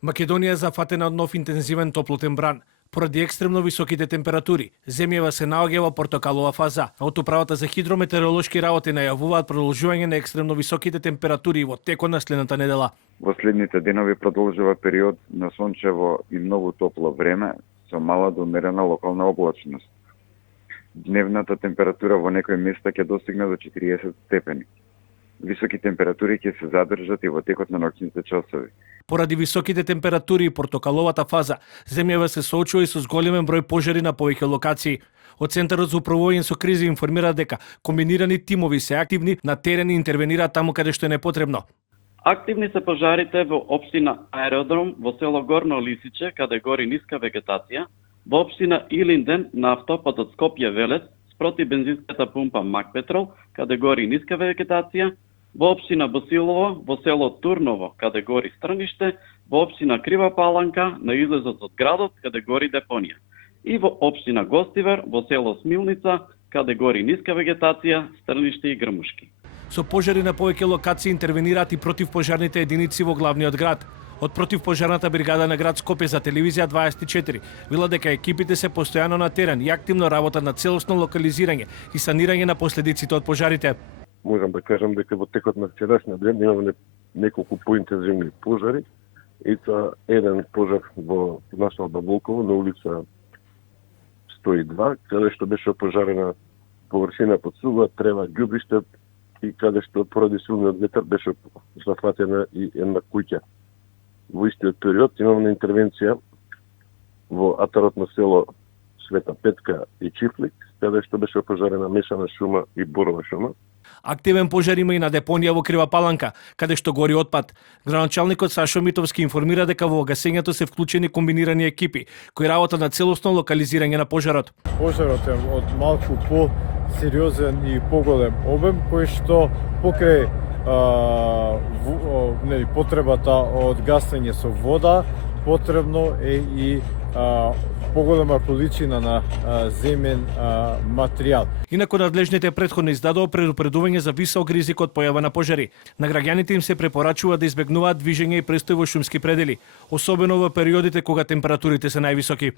Македонија е зафатена од нов интензивен топлотен бран. Поради екстремно високите температури, земјава се наоѓа во портокалова фаза, а од Управата за хидрометеоролошки работи најавуваат продолжување на екстремно високите температури во текот на следната недела. Во следните денови продолжува период на сончево и многу топло време со мала до умерена локална облачност. Дневната температура во некои места ќе достигне до 40 степени. Високи температури ќе се задржат и во текот на ноќните часови. Поради високите температури и портокаловата фаза, земјава се соочува и со зголемен број пожари на повеќе локации. Од Центарот за управување со кризи информира дека комбинирани тимови се активни на терен и интервенираат таму каде што е непотребно. Активни се пожарите во општина Аеродром, во село Горно Лисиче, каде гори ниска вегетација, во општина Илинден на автопатот Скопје-Велес, спроти бензинската пумпа Макпетрол, каде гори ниска вегетација, во општина Босилово, во село Турново, каде гори Стрниште, во општина Крива Паланка, на излезот од градот, каде гори депонија, и во општина Гостивар, во село Смилница, каде гори ниска вегетација, Стрниште и Грмушки. Со пожари на повеќе локации интервенираат и противпожарните единици во главниот град. Од противпожарната бригада на град Скопје за телевизија 24 вела дека екипите се постојано на терен и активно работат на целосно локализирање и санирање на последиците од пожарите. Можам да кажам дека во текот на вчерашниот ден имаме неколку поинтензивни пожари. И тоа еден пожар во населба Волково на улица 102, каде што беше опожарена површина под сува, трева, ѓубиште и каде што поради силниот ветер беше зафатена и една куќа. Во истиот период имаме интервенција во атарот на село Света Петка и Чифлик, каде што беше опожарена мешана шума и борова шума. Активен пожар има и на депонија во Крива Паланка, каде што гори отпад. Градоначалникот Сашо Митовски информира дека во гасењето се вклучени комбинирани екипи, кои работат на целосно локализирање на пожарот. Пожарот е од малку по-сериозен и поголем обем, кој што покрај потребата од гасење со вода, потребно е и поголема количина на земен материјал. Инаку надлежните претходно издадоа предупредување за висок ризик од појава на пожари. На граѓаните им се препорачува да избегнуваат движење и престој во шумски предели, особено во периодите кога температурите се највисоки.